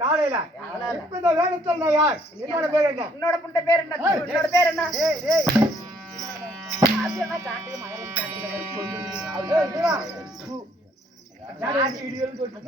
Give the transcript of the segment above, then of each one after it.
காலையில இப்ப இந்த வேணுத்தல் நான் யார்? என்னோட பேர் என்ன? என்னோட புண்ட பேர் என்ன? என்னோட பேர் என்ன? அப்படியே சாட்டி மயலம் சாட்டி கொண்டு நாடி வீடியோன்னு சொல்லிட்டு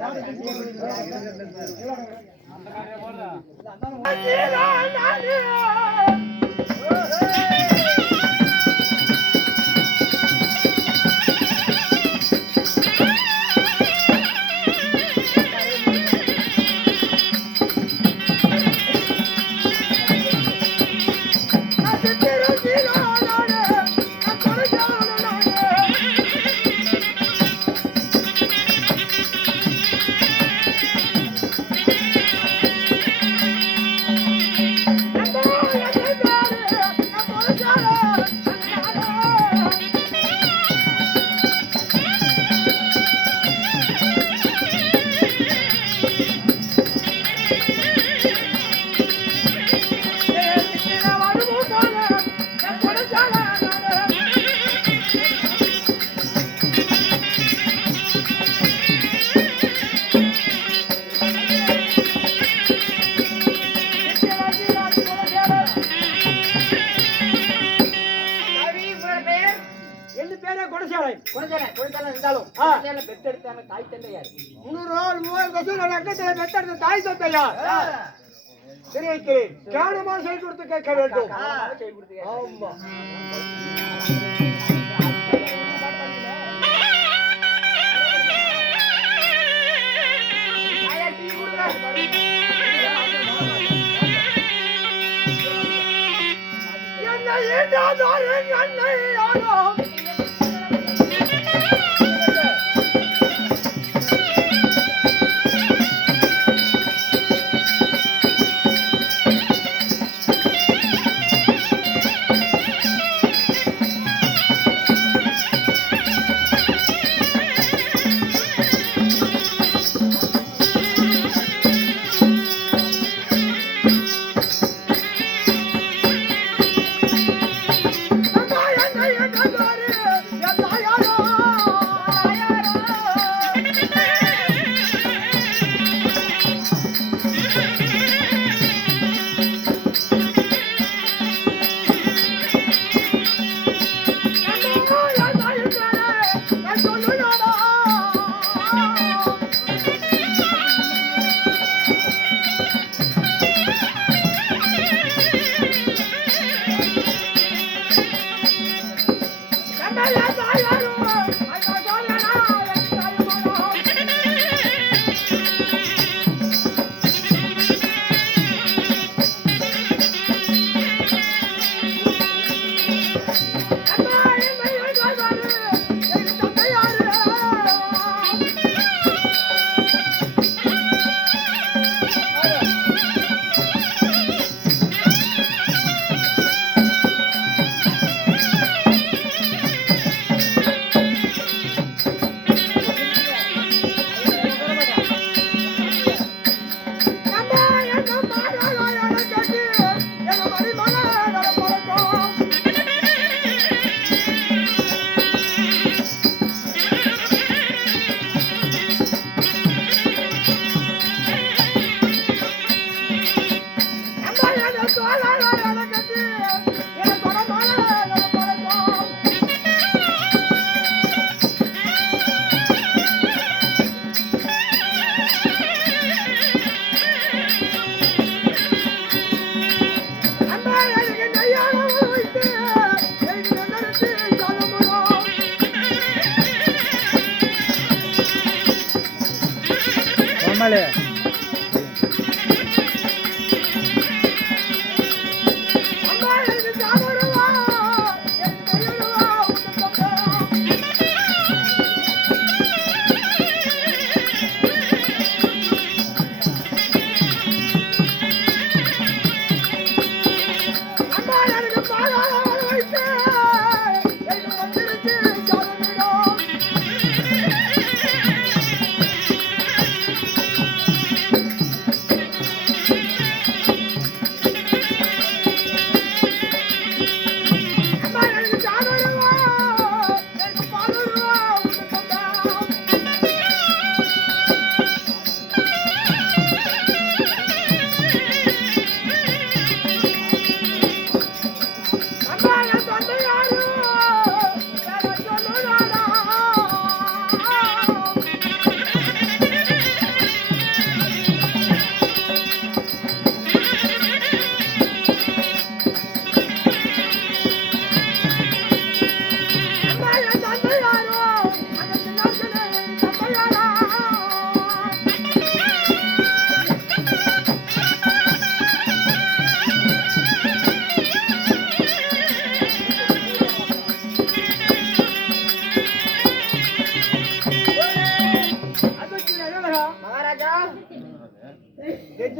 கேட்க வேண்டும். ஆமா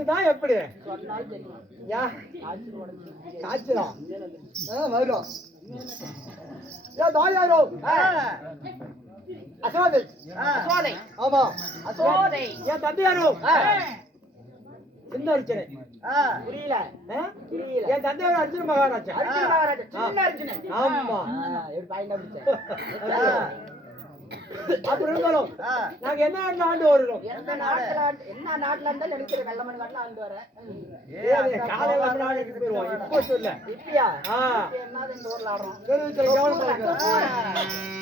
இருக்குதா எப்படி? சொன்னால் தெரியும். ஏன் காய்ச்சல் உடம்பு. காய்ச்சலா? வரும். ஏன் தாயாரோ? அசோதை. அசோதை. ஆமா. அசோதை. என் தந்தையாரோ? சின்ன அர்ஜுனை. புரியல. புரியல. என் தந்தையாரோ அர்ஜுன மகாராஜா. அர்ஜுன மகாராஜா. சின்ன அர்ஜுனன். ஆமா. எப்படி பாயிண்டா பிடிச்ச? அப்படி இருந்தாலும் நாங்க என்ன நாட்டுல ஆண்டு வருகிறோம்? எந்த நாட்டுல என்ன நாட்டுல இருந்தாலும் எனக்கு வெள்ளமணி காட்டுல ஆண்டு வரேன். காலையில நாளைக்கு போயிருவோம். இப்போ சொல்ல. இப்பயா? ஆ. என்னது இந்த ஊர்ல ஆடுறோம்? தெரிவிச்சல் கவனமா இருக்கு.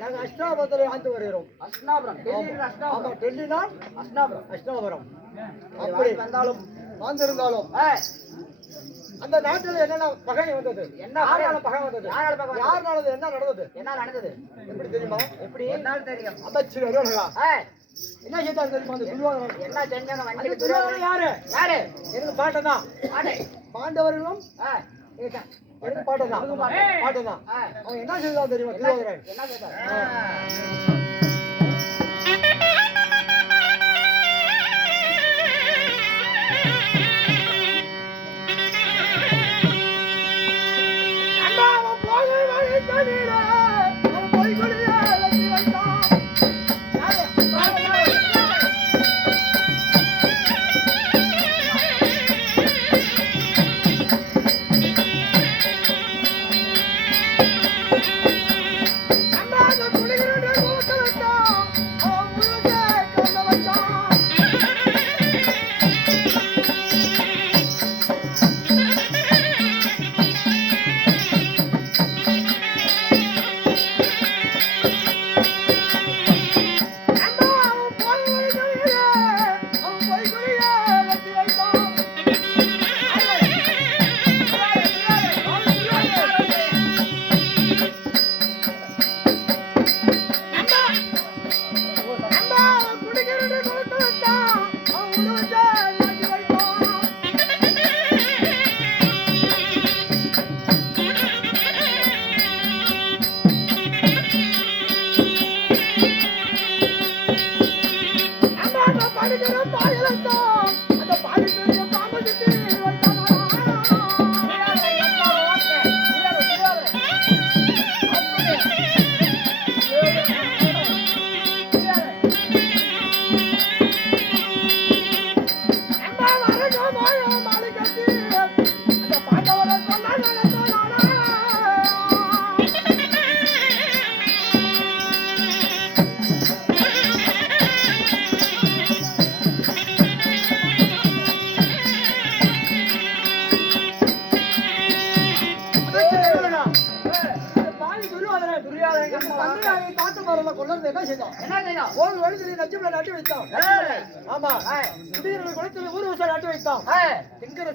நாங்க அஷ்டாபுரத்துல ஆண்டு வருகிறோம். அஷ்டாபுரம். டெல்லியில அஷ்டாபுரம். ஆமா, டெல்லினா அஷ்டாபுரம். அஷ்டாபுரம். அப்படி வந்தாலும் வந்திருந்தாலும் அந்த நாட்டுல என்னென்ன பகை வந்தது? என்ன யாரால பகை வந்தது? யாரால பகை வந்தது? யாருனால என்ன நடந்தது? என்ன நடந்தது? எப்படி தெரியுமா? எப்படி? என்னால் தெரியும். அபச்சி வருவா. என்ன செய்தாரு தெரியுமா? அந்த துரியோதனன் என்ன செஞ்சாங்க? அந்த வண்டிக்கு துரியோதனன் யாரு? யாரு? எனக்கு பாட்டன் தான். பாடு. பாண்டவர்களும் எனக்கு பாட்டன் தான். பாட்டன் தான். அவன் என்ன செய்தான் தெரியுமா? துரியோதனன் என்ன செய்தார்?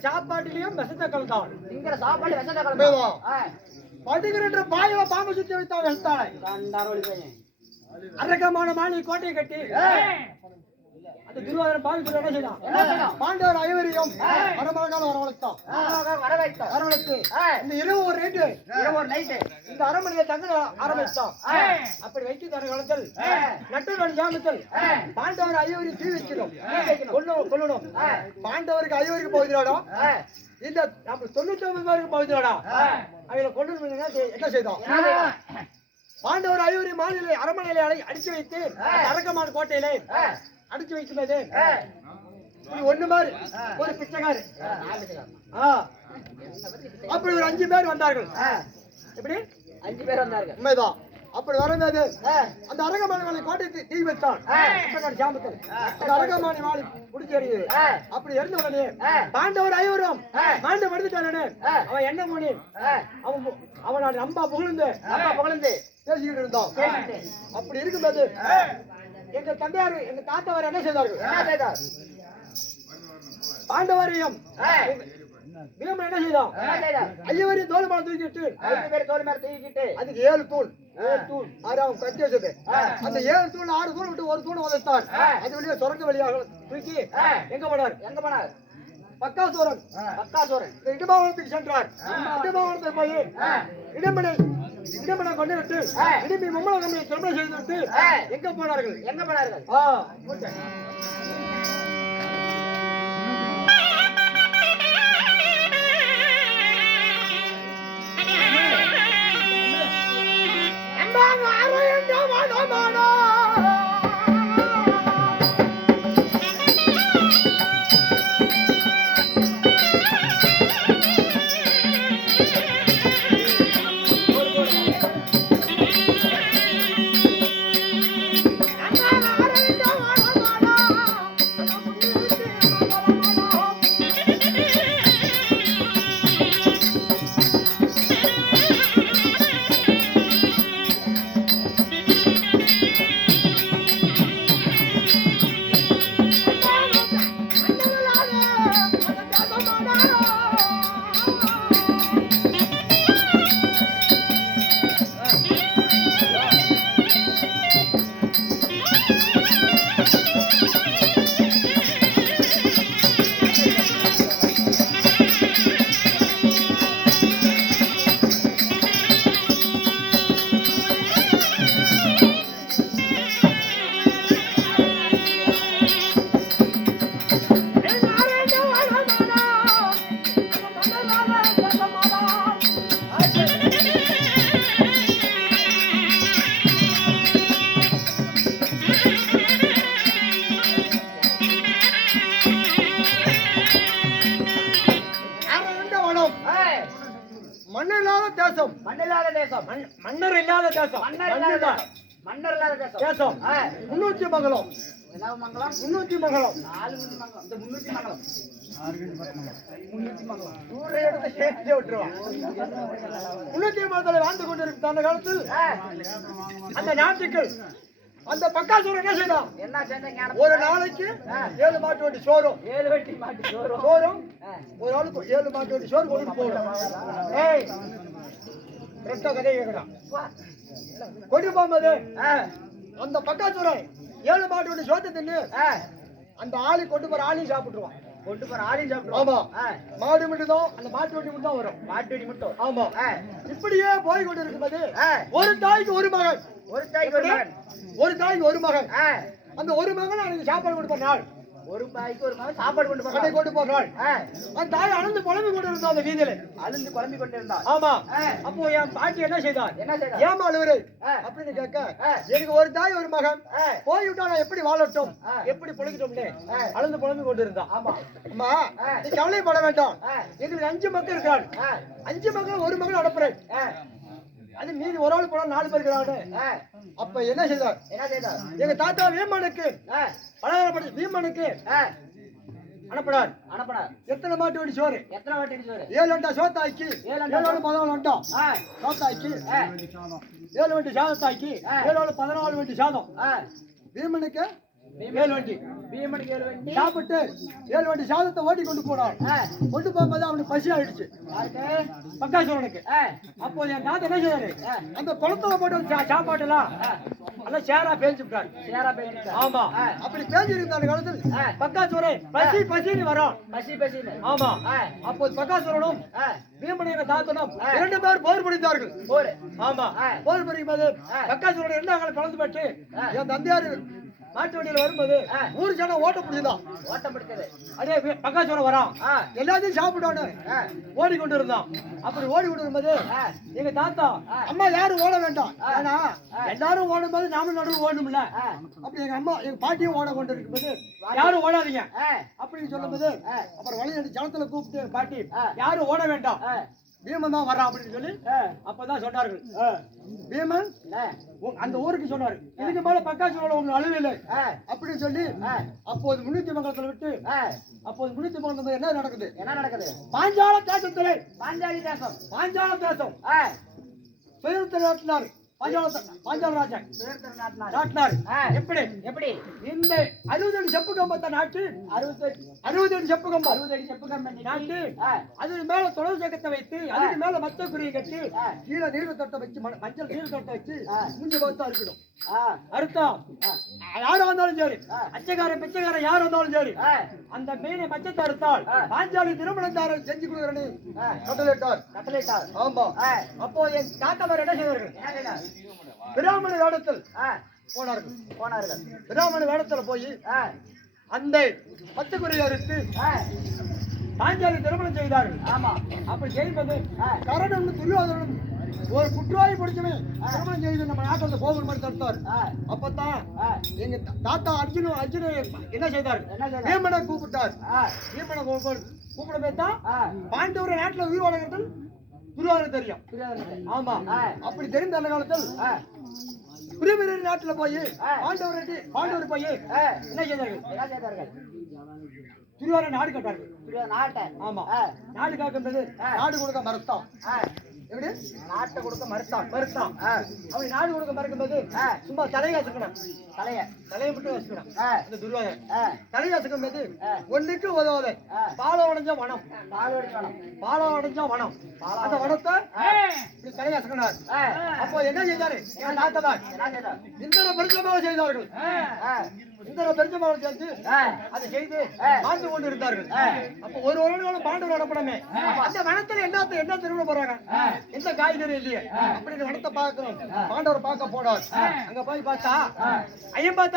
சாப்பாட்டிலையும் விஷத்தை கலந்தான். சாப்பாடு விஷத்தை கலந்தான். படுகிற பாயில பாம்பு சுத்தி வைத்தான். வெளுத்தாளை அரக்கமான மாளிகை கோட்டையை கட்டி அந்த துரியோதனன் பாவித்து என்ன செய்தான்? பாண்டவர் ஐவரையும் அரமரகாலம் வரவழைத்து இந்த இரவு ஒரு நைட்டு இந்த அரண்மனையை தங்க ஆரம்பித்தான். அப்படி வைத்து தர காலத்தில் நட்டுடன் ஜாமத்தில் பாண்டவர் ஐவரையும் தீ வைக்கணும், கொல்லணும். பாண்டவருக்கு ஐவருக்கு போகிறாடா இல்ல நம்ம 99 பேருக்கு போகிறாடா அவங்களை கொண்டு என்ன செய்தோம்? பாண்டவர் ஐவரி மாநில அரண்மனையிலே அடிச்சு வைத்து அரக்கமான கோட்டையிலே அடிச்சு வைக்கும்போது ஒண்ணு மாதிரி ஒரு பிச்சைக்காரு அப்படி ஒரு 5 பேர் வந்தார்கள். எப்படி 5 பேர் வந்தார்கள்? உண்மைதான். அப்படி வரும்போது அந்த அரகமானி கோட்டை தீ வைத்தான் சாமத்தில். அந்த அரகமானி வாழை பிடிச்செறியுது. அப்படி இறந்த உடனே பாண்டவர் ஐவரும் பாண்ட படுத்துட்டானே அவன் என்ன மணி அவன் நம்பா புகழ்ந்து பேசிக்கிட்டு இருந்தான். அப்படி இருக்கும்போது எங்க தந்தையார் எங்க தாத்தாவார் என்ன செய்தார்கள்? பாண்டவரையும் பீமன் என்ன செய்தான்? ஐயவரையும் தோல் மேல தூக்கிட்டு அதுக்கு 7 தூள் அவன் கட்டி வச்சது. அந்த 7 தூள் 6 தூள் விட்டு ஒரு தூள் உதைத்தான். அது வழியா சுரங்க வழியாக தூக்கி எங்க போனார்? பக்காசூரன் இடமாவனத்துக்கு சென்றார். இடமாவனத்தை போய் இடமனை கொண்டு விட்டு இடும்பி மும்மல கம்பெனி திருமணம் செய்து விட்டு எங்க போனார்கள்? மன்னர் இல்லாத தேசம் 300 மங்கலம். முன்னூத்தி மங்கலம் வாழ்ந்து கொண்டிருக்கும் அந்த காலத்தில் அந்த நாட்டுக்கு அந்த பக்காசூரன் என்ன செய்தான்? ஒரு நாளைக்கு 7 மாட்டு வண்டி சோறும் ஒரு ஆளுக்கு 7 மாட்டு வண்டி சோறு கொண்டு போகணும். கதை கேட்கலாம். கொண்டு போகும்போது அந்த பக்காசூரன் 7 மாட்டு வண்டி சோத்தை தின்னு அந்த ஆளு கொண்டு போற ஆளையும் சாப்பிட்டுருவான். ஆமா, மாடு மட்டும் தான், அந்த மாட்டு வண்டி மட்டும் தான் வரும். மாட்டு வண்டி மட்டும். ஆமா, இப்படியே போய் கொண்டு இருக்கும்போது ஒரு தாய்க்கு ஒரு மகன், ஒரு மகன். அந்த ஒரு மகன் எனக்கு சாப்பாடு கொடுப்ப நாள், ஒரு தாய்க்கு ஒரு மகன் சாப்பாடு கொண்டு போறாள். அந்த தாய் அழுந்து குழம்பி கொண்டு இருந்தா, அந்த வீதியில அழுந்து குழம்பி கொண்டு இருந்தா. ஆமா, அப்போ என் பாட்டி என்ன செய்தார்? ஏமா அழுவுரு அப்படின்னு கேட்க, எனக்கு ஒரு தாய் ஒரு மகன் போய்விட்டா நான் எப்படி வாழட்டும், எப்படி பொழைக்கட்டும்னு அழுந்து குழம்பி கொண்டு இருந்தா. ஆமா, அம்மா நீ கவலைப்பட வேண்டாம், எங்களுக்கு 5 மக்கள் இருக்காள். 5 மக்கள் ஒரு மகன் அனுப்புறேன், அது மீதி ஒரு ஆள் போனா 4 பேர் இருக்கிறாங்க. அப்ப என்ன செய்தார்? எங்க தாத்தா வீமனுக்கு பலகாரப்படி வீமனுக்கு அனுப்பினார். எத்தனை மாட்டு வண்டி சோறு? 7 அண்டா சோத்தாக்கி, 7 14 அண்டா சோத்தாக்கி, 7 வண்டி சாதத்தாக்கி, 7 14 வண்டி சாதம். வீமனுக்கு 7 வண்டி, சாப்பிட்டு 7 வண்டி சாதத்தை ஓட்டி கொண்டு போனான். கொண்டு போகும்போது அவனுக்கு பசி ஆயிடுச்சு பக்காசூரனுக்கு. அப்போ என் தாத்தா என்ன செய்யாரு? அந்த குளத்துல போட்டு சாப்பாடு எல்லாம் எல்லாம் சேரா பேஞ்சு விட்டாரு. ஆமா, அப்படி பேஞ்சிருந்த அந்த காலத்தில் பக்காசூரன் பசின்னு வரும். ஆமா, அப்போ பக்காசூரனும் வீமனைய தாத்தனும் 2 பேர் போர் புரிந்தார்கள். ஆமா, போர் புரியும் போது பக்காசூரன் என்ன கலந்து பெற்று என் தந்தையாரு மாட்டு வண்டியில வரும்போது ஊரு ஜனம் ஓட்ட பிடிச்சதான். ஓட்டம் பிடிச்சது. அதே பக்காசுரம் வரான், எல்லாத்தையும் சாப்பிட்டானு ஓடிக்கொண்டு இருந்தான். அப்படி ஓடிக்கொண்டு இருக்கும்போது எங்க தாத்தா அம்மா யாரும் ஓட வேண்டாம், ஏன்னா எல்லாரும் ஓடும்போது நாம நடுவு ஓடணும்ல. அப்படி எங்க அம்மா எங்க பாட்டியும் ஓட கொண்டு இருக்கும்போது யாரும் ஓடாதீங்க அப்படின்னு சொல்லும்போது அப்புறம் வழி ஜனத்துல கூப்பிட்டு பாட்டி யாரும் ஓட வேண்டாம், பீமன் தான் வரான் அப்படின்னு சொல்லி அப்பதான் சொன்னார்கள். பீமன் அந்த ஊருக்கு சொன்னாரு, இதுக்கு மேல பக்காசுரோட உங்களுக்கு அழுவில்லை அப்படின்னு சொல்லி அப்போது முன்னூத்தி மங்கலத்துல விட்டு அப்போது முன்னூத்தி மங்கலத்துல என்ன நடக்குது? என்ன நடக்குது? பாஞ்சால தேசத்துல பாஞ்சாலி தேசம். பாஞ்சால தேசம் சுயத்தை நாட்டினார். பாஞ்சால ராஜன் நாட்டினார். எப்படி எப்படி? இந்த 60 அடி செப்பு கம்பத்தை நாட்டு 60 அடி செப்பு கம்பம் 60 அடி செப்பு கம்பம் நாட்டு அதுக்கு மேல தொடர் சக்கத்தை வைத்து அதுக்கு மேல மத்த குறியை கட்டி கீழே நீர் தொட்டை வச்சு மஞ்சள் நீர் தொட்டை வச்சு மூஞ்சி பார்த்தா இருக்கணும். அர்த்தம் யாரும் வந்தாலும் சரி, அச்சக்காரன் பிச்சைக்காரன் யார் வந்தாலும் சரி, அந்த மீனை மச்சத்தை அறுத்தால் பாஞ்சாலி திருமணத்தாரர் செஞ்சு கொடுக்குறேன்னு கட்டளையிட்டார். ஆமா. அப்போ என் தாத்தாவர் என்ன செய்வார்கள்? பிராமண வேடத்தில் போனார்கள். பிராமண வேடத்துல போய் அந்த பத்து குறியை அறுத்து பாஞ்சாலி திருமணம் செய்தார்கள். ஆமா. அப்படி செய்வது கரணனும் துரியோதனும் ஒரு குற்றவாளி பிடிச்சவன் திருமணம் செய்து நம்ம நாட்டில் போகிற மாதிரி தடுத்தார். அப்பதான் எங்க தாத்தா அர்ஜுன என்ன செய்தார்? பீமனை கூப்பிட்டார். பீமனை கூப்பிட போய்தான் பாண்டவர் நாட்டில் உயிர் வழங்குறது துரியோதனன் தெரியும். ஆமா. அப்படி தெரிந்த அந்த காலத்தில் குருவீரர் நாட்டுல போய் பாண்டவர் போய் என்ன செய்தார்கள்? துரியோதனன் நாடு கட்டார்கள். ஆமா. நாடு காக்கின்றது நாடு கொடுக்க மறுத்தான். எப்படி? நாட்டை கொடுக்க மறுத்தான். அவன் நாடு கொடுக்க மறுக்கும்போது சும்மா தலையை அசுக்கணும். தலையை மட்டும் வச்சுக்கணும். இந்த துரியோதனன் தலையை அசுக்கும் போது ஒன்றுக்கு உதவாத பாலம் உடைஞ்ச வனம். அந்த வனத்தை இப்படி தலையை அசுக்கினார். அப்போ என்ன செய்தாரு? என் நாட்டதான் இந்திர பெருஞ்சமாக செய்தார்கள். இந்திர பெருஞ்சமாக சேர்த்து அதை செய்து வாழ்ந்து கொண்டு இருந்தார்கள். அப்போ ஒரு வருடம் பாண்டவர் நடப்படமே அந்த வனத்துல என்ன திரும்ப போறாங்க? எந்த காய்கறி இல்லையே அப்படின்னு வனத்தை பார்க்கணும். பாண்டவர் பார்க்க போனார். அங்க போய் பார்த்தா 56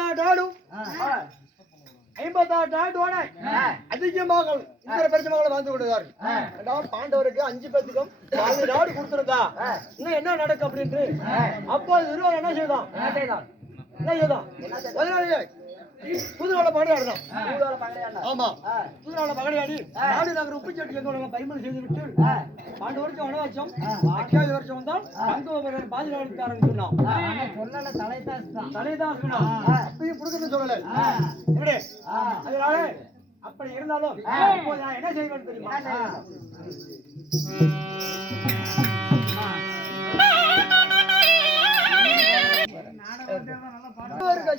ஆடோட அதிகமாக இந்திர பெருஞ்சமாக வாழ்ந்து கொண்டிருந்தார்கள். பாண்டவருக்கு 5 பேத்துக்கும் 4 நாடு கொடுத்திருந்தா இன்னும் என்ன நடக்கும் அப்படின்ட்டு அப்போது இருவர் என்ன செய்தான்? புதுவாள பகடையாடுதான். ஆமா. புதுவாள பகடையாடி நாடு நகர் உப்பு சட்டி எங்க பரிமளம் செய்து விட்டு 2 வருஷம் வனவாச்சம் 5 வருஷம் வந்தால் அங்க பாதுகாப்பு சொன்னான். தலைதான் சொன்னான். அப்பயும் கொடுக்கணும்னு சொல்லல. எப்படி? அதனால அப்படி இருந்தாலும் நான் என்ன செய்வேன் தெரியுமா?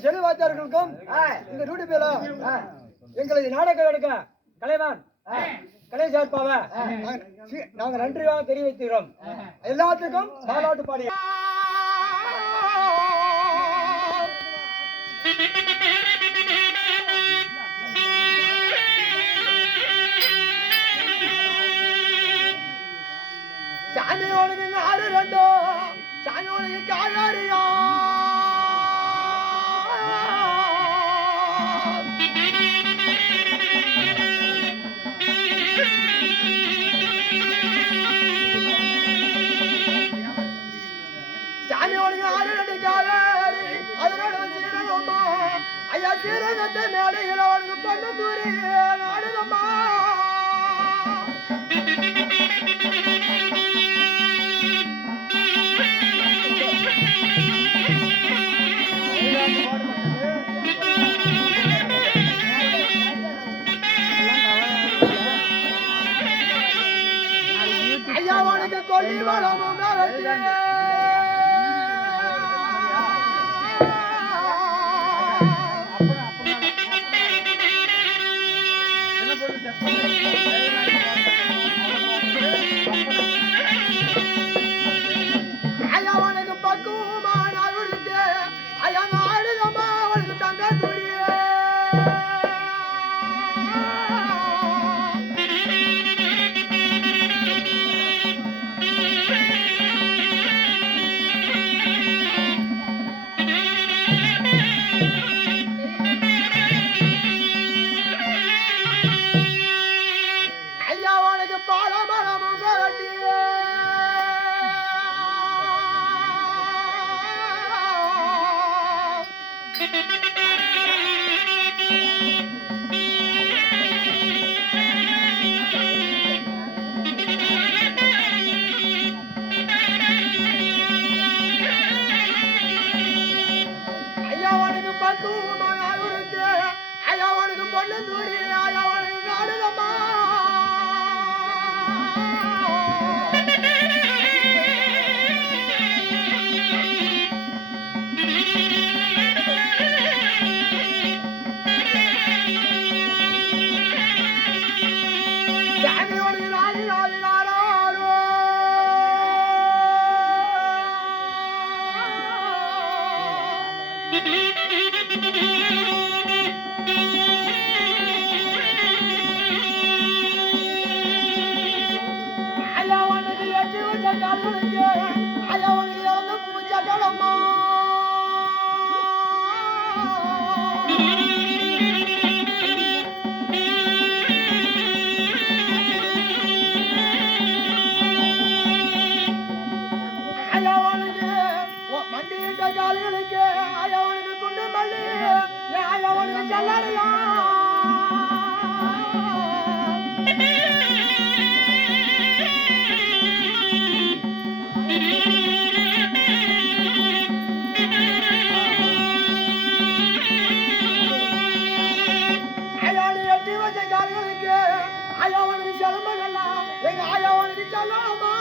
செல்வாச்சார்களுக்கும் இந்த ரூடி பேல எங்களை நாடகம் எடுக்க கலைவான் கலை சேர்ப்பாவ நாங்க நன்றியாக தெரிவிக்கிறோம். எல்லாத்துக்கும் பாராட்டு பாடி சாமியோனுக்கு 4 சாமியோனுக்கு காலாரியா ஐயா சீரகத்தை மேடையில் அவனுக்கு பண்ண தூரிய நாடுதம்மா. ஐயா அவனுக்கு கொல்லி வளமும் ஐயாவனுக்கு பக்குவமான அவருக்கு ஐயா நாடுதம்மா அவனுக்கு தங்க துரிய எங்க ஆயாவான நிச்சாலாமா